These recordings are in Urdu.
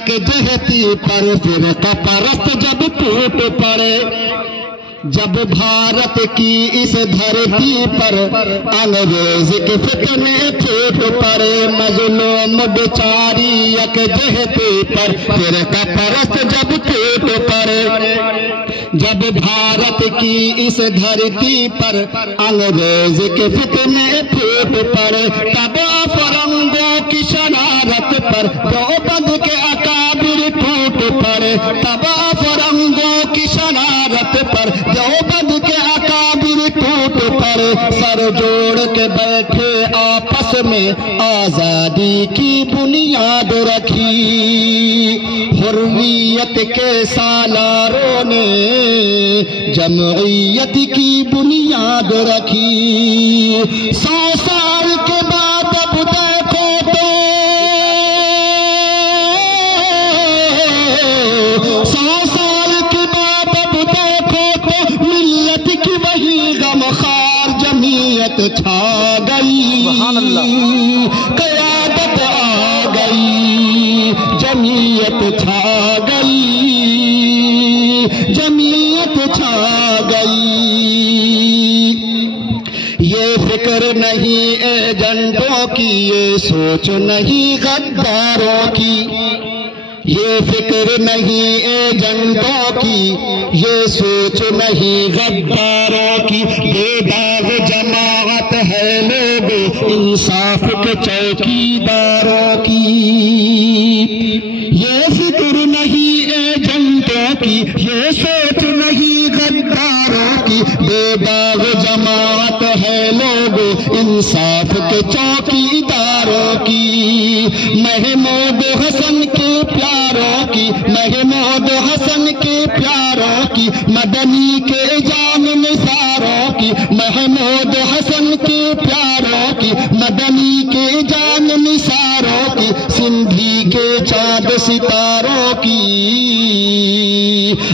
یکجہتی پر فرقہ پرست جب ٹوٹ پڑے، جب بھارت کی اس دھرتی پر انگریز کے فتنے پھوٹ پڑے، مظلوم بیچاری یکجہتی پر فرقہ پرست جب ٹوٹ پڑے، جب بھارت کی اس دھرتی پر انگریز کے فتنے پھوٹ پڑے، تب فرنگوں کی شرارت پر دیوبند کے اکابر ٹوٹ پڑے، تب فرنگوں کی شرارت پر دیوبند کے اکابر ٹوٹ پڑے، سر جوڑ کے بیٹھے آپس میں آزادی کی بنیاد رکھی، حریت کے سالاروں نے جمعیت کی بنیاد رکھی، 100 سال کے بعد اب دیکھو تو 100 سال کے بعد اب دیکھو تو ملت کی وہی غمخوار جمعیت چھا گئی، قیادت آ گئی، جمعیت چھا گئی، جمعیت چھا گئی۔ یہ فکر نہیں ایجنٹوں کی، یہ سوچ نہیں غداروں کی، یہ فکر نہیں ایجنٹوں کی، یہ سوچ نہیں غداروں کی، بے داغ جماعت ہے لوگ انصاف کے چوکیداروں کی، یہ فکر نہیں ایجنٹوں کی، یہ سوچ نہیں غداروں کی، بے داغ جماعت ہے لوگ انصاف کے چوکیداروں کی، محمود حسن کے پیاروں کی، محمود حسن کے پیاروں کی، مدنی کے جان نثاروں کی، محمود حسن کے پیاروں کی، مدنی کے جان نثاروں کی، سندھی کے چاند ستاروں کی،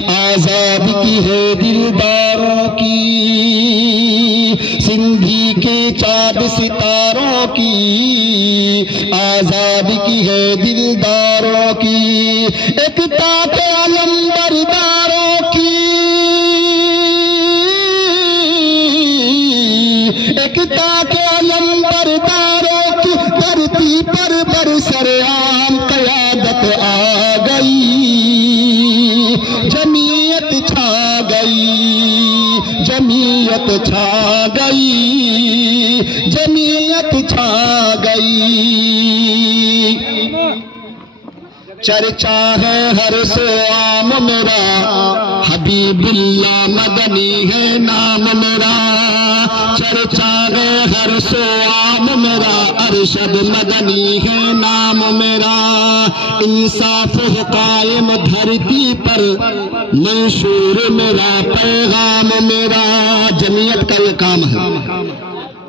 آزاد کی ہے دلداروں کی، سندھی کے چاند ستاروں کی، آزاد کی ہے دلداروں کی، ایکتا کے علم برداروں کی، ایکتا کے علم برداروں کی، دھرتی پر برسرعام قیادت آ گئی، جمعیت چھا گئی، جمعیت چھا گئی، جمعیت چھا گئی۔ چرچا ہے ہر سو عام میرا، حبیب اللہ مدنی ہے نام میرا، چرچا ہے ہر سو عام میرا، ارشد مدنی ہے نام میرا، انصاف ہے قائم دھرتی پر، منشور میرا پیغام میرا، جمعیت کا یہ کام ہے،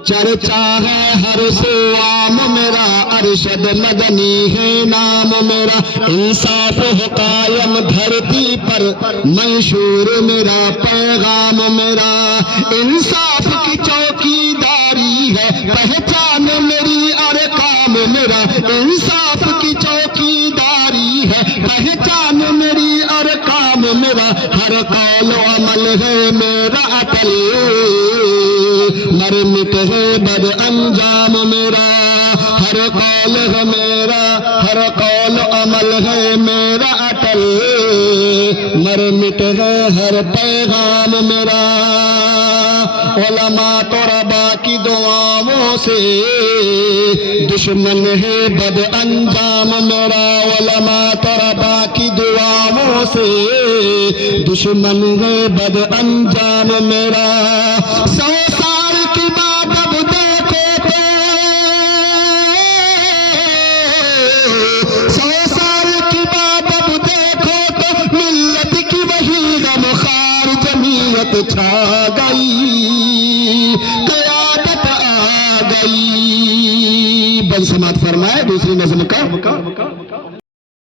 چرچا ہے ہر سو عام میرا، ارشد مدنی ہے نام میرا، انصاف ہے قائم دھرتی پر، منشور میرا پیغام میرا، انصاف کی چوکیداری ہے پہچان میری اور کام میرا، انصاف کی چوکیداری ہے پہچان میری اور کام میرا، ہر قول و عمل ہے میرا اٹل، مرمت ہے بد انجام میرا، ہر قول ہے میرا، ہر قول عمل ہے میرا اٹل، مرمت ہے ہر پیغام میرا، علماء طلباء کی دعاؤں سے دشمن ہے بد انجام میرا، علماء طلباء کی دعاؤں سے دشمن ہے بد انجام میرا، 100 سال کی بعد اب دیکھو تو 100 سال کی بعد اب دیکھو تو ملت کی وہی غمخوار جمعیت چھا گئی، قیادت آ گئی۔ بل سماعت فرمائے دوسری نظم کا